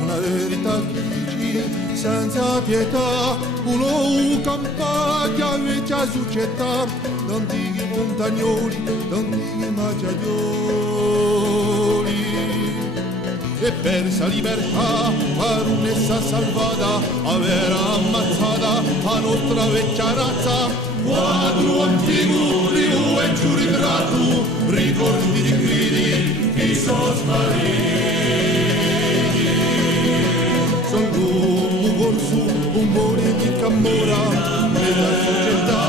una verità che dici senza pietà, uno campagna invece a società, tanti montagnoli, tanti macchiaioli. E persa libertà, a un'essa salvata, aver ammazzata la nostra vecchia razza. Quadro antico, rio e giù ritratto, ricordi di gridi, chi sono spariti. Son l'uomo corso, un buone di camora, nella società,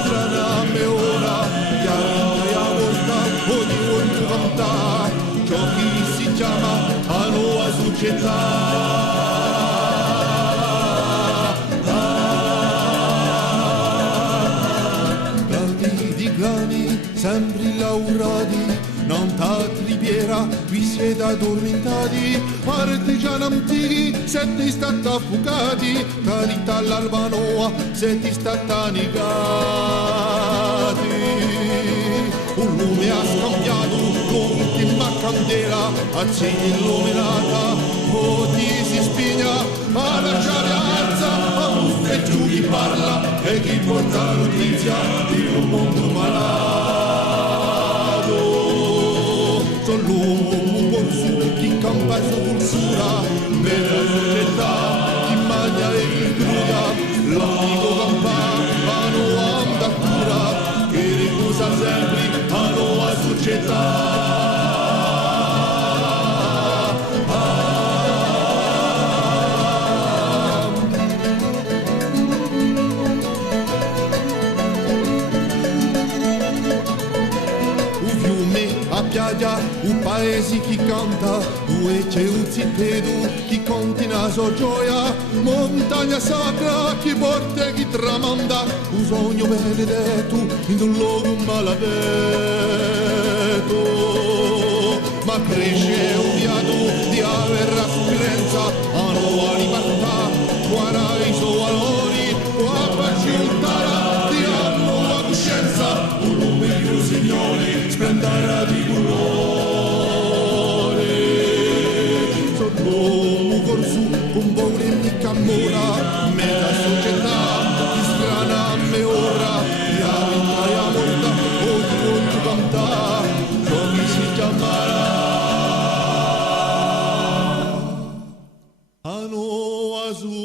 strana me ora, che ha vinta e a volta, ogni volta canta, ciò che si chiama a nuova società. Sempre laurati, non t'attribiera, vi siete addormentati, artigiani antichi, siete stati affogati, carità all'Albanoa, siete stati annegati. Un lume ha scambiato con l'ultima candela, accende illuminata, o ti si spigna, ma lasciare alza, e giù chi parla, e chi porta notizia di un mondo malato. Sono l'uomo corso, chi campa su cultura, nella società, chi magna e chi gruda, l'amico campa, a nuova andatura, che ricusa sempre a nuova società. Un paese chi canta, due c'è un zittedo, chi continua so gioia, montagna sacra, chi porta e chi tramanda, un sogno benedetto in un luogo maledetto. Ma cresce un viato di aver aspirenza, a nuova libertà, guarda i suoi valori, guarda città, di a nuova coscienza, un nome più signore, splendere di colore. Sono corso, un buone mi camora, meta società, di strana me ora, di a vinta e a morta, o di voglio cantare, come si chiamerà. A nuova società.